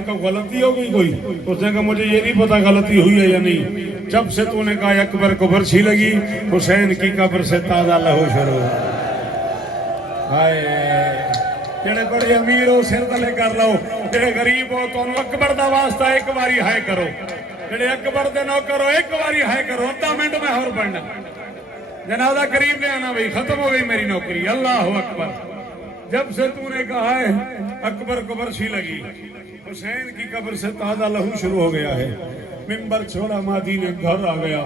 मैंने कहा गलती हो गई कोई? उसने कहा मुझे ये नहीं पता गलती हुई है या नहीं, जब से तूने कहा अकबर को बरछी लगी हुसैन की कब्र से ताजा लहू शुरू। हाय जेड़े बड़े अमीर हो सिर तले कर लो, जेड़े गरीब हो तो अकबर का वास्ता एक बारी हाय करो, जेड़े अकबर दे नौकर हो एक बारी हाय करो, अद्धा मिनट में और पढ़ना जनाजा करीब ने आना भाई, खत्म हो गई मेरी नौकरी। अल्लाह अकबर। जब से तूने कहा है अकबर को बरछी लगी हुसैन की कब्र से ताजा लहू शुरू हो गया है। मिंबर छोड़ा, मादी ने घर आ गया,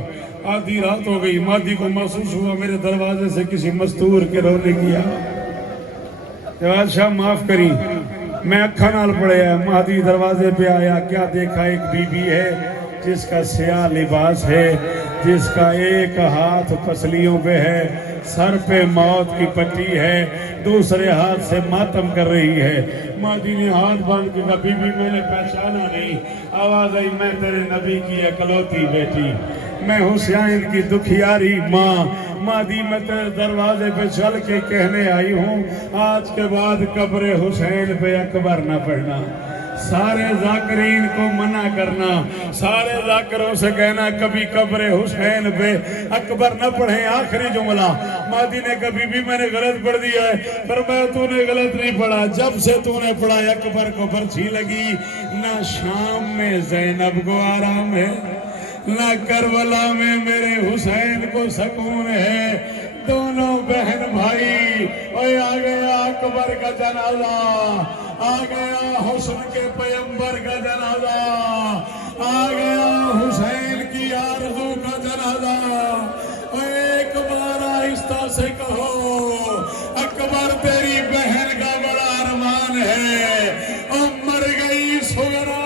आधी रात हो गई, मादी को महसूस हुआ मेरे दरवाजे से किसी मस्तूर के रोने किया। बादशाह माफ करी, मैं अखा नाल पड़े, मादी दरवाजे पे आया, क्या देखा एक बीबी है जिसका स्याह लिबास है, जिसका एक हाथ पसलियों पे है, सर पे मौत की पट्टी है, दूसरे हाथ से मातम कर रही है। मादी ने हाथ बांध के कहा बीबी मैंने पहचाना नहीं। आवाज आई मैं तेरे नबी की इकलौती बेटी, मैं हुसैन की दुखियारी माँ। मादी मैं तेरे दरवाजे पे चल के कहने आई हूँ आज के बाद कब्र हुसैन पे अकबर न पढ़ना, सारे जाकरीन को मना करना, सारे जाकरों से कहना कभी कब्र हुसैन पे अकबर न पढ़े। आखिरी जुमला मादी ने कभी भी मैंने गलत पढ़ दिया है, पर मैं तूने गलत नहीं पढ़ा। जब से तूने पढ़ा अकबर को बरछी लगी, ना शाम में ज़ैनब को आराम है, ना करबला में मेरे हुसैन को सुकून है। दोनों बहन भाई ओए आ गया अकबर का जनाजा, आ गया हुस्न के पैगंबर का जनाजा, आ गया हुसैन की आरज़ू का जनाजा। एक बार आहिस्ता से कहो अकबर तेरी बहन का बड़ा अरमान है, और मर गई सुगरा।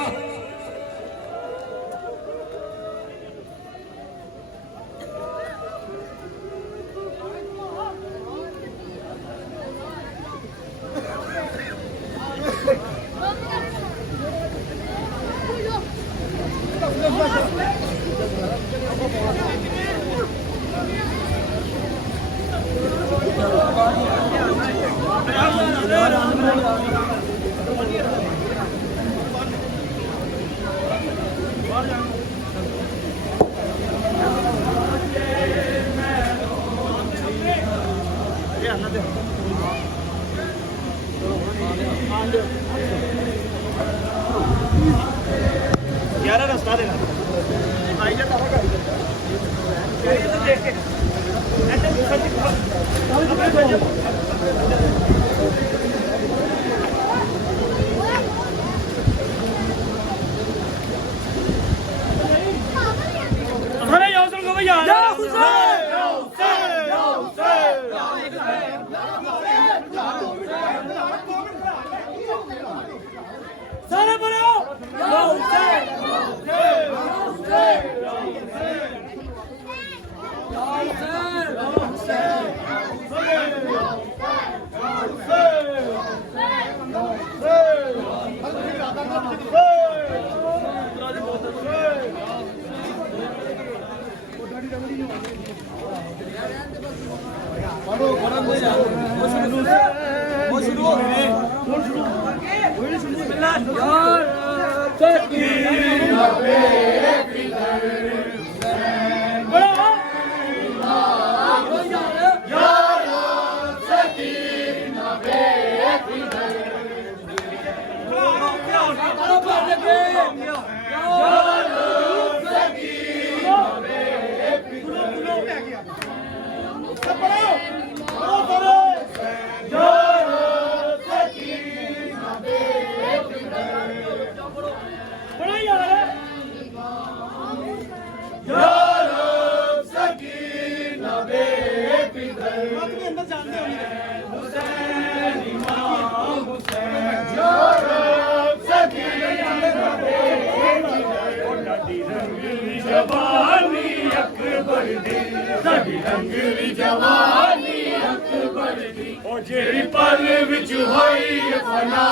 जवानी अकबर दी, साडी रंगली जवानी अकबर दी, ओ जेड़ी पल विच होई फना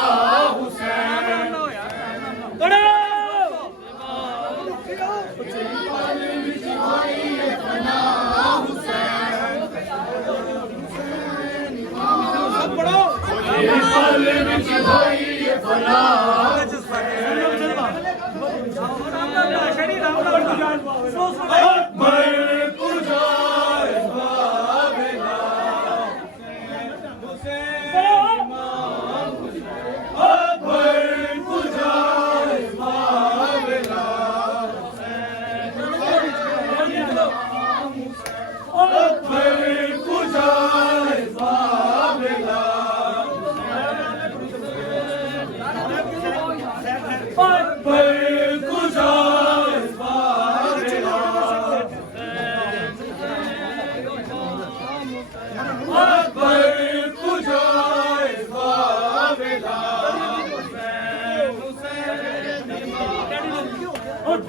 हुसैन। जेड़ी पल विच होई फना हुसैन, जेड़ी पल विच होई फना हुसैन।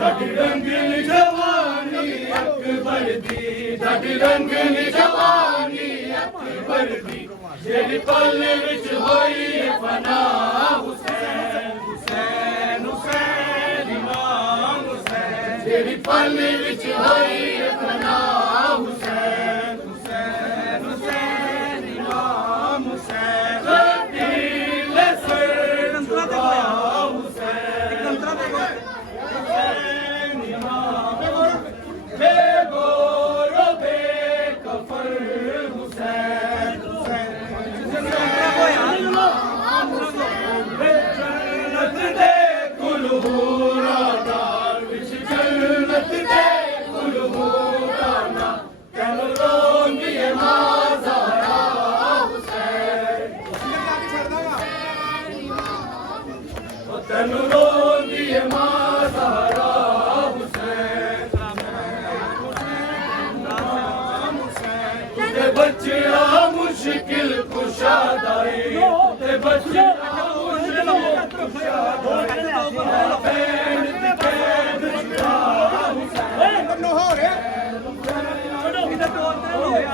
रंगली जवानी अकबर दी ढाडी रंगली जवानी अकबर दी जेरी पल विच होई फना हुसैन हुसैन हुसैन इमाम हुसैन जेरी पल विच होई फना हुसैन हुसैन हुसैन इमाम हुसैन दिल सर जुदा हुसैन ਤੈਨੂੰ ਰੋਂਦੀ ਏ ਮਾਂ ਜ਼ਹਰਾ ਹੁਸੈਨ ਤੇ ਬੱਚਿਆ ਮੁਸ਼ਕਿਲ ਕੁਸ਼ਾਦਾਈ ਤੇ ਬੱਚਿਆ ਮੁਸ਼ਕਿਲ ਕੁਸ਼ਾਦਾਈ ਭੈਣ ਦੀ ਕੈਦ ਛੁਡਾ ਹੁਸੈਨ ਬੰਨੋ ਹੋ ਰਿਹਾ ਛੋੜੋ ਕਿਤੇ ਤੋੜ ਤੇ ਹੋ ਗਿਆ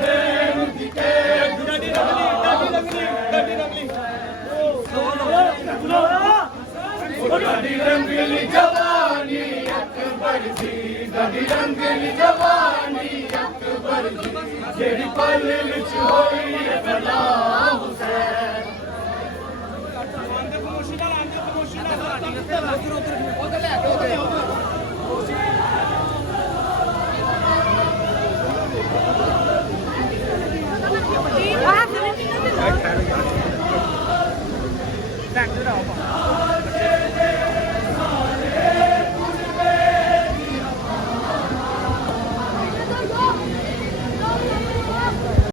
ਭੈਣ ਦੀ ਕੈਦ ਗੱਡੀ ਰੰਗਲੀ ढाडी रंगली जवानी अकबर दी ढाडी रंगली जवानी अकबर दी जेड़ी पल विच होई फना हुसैन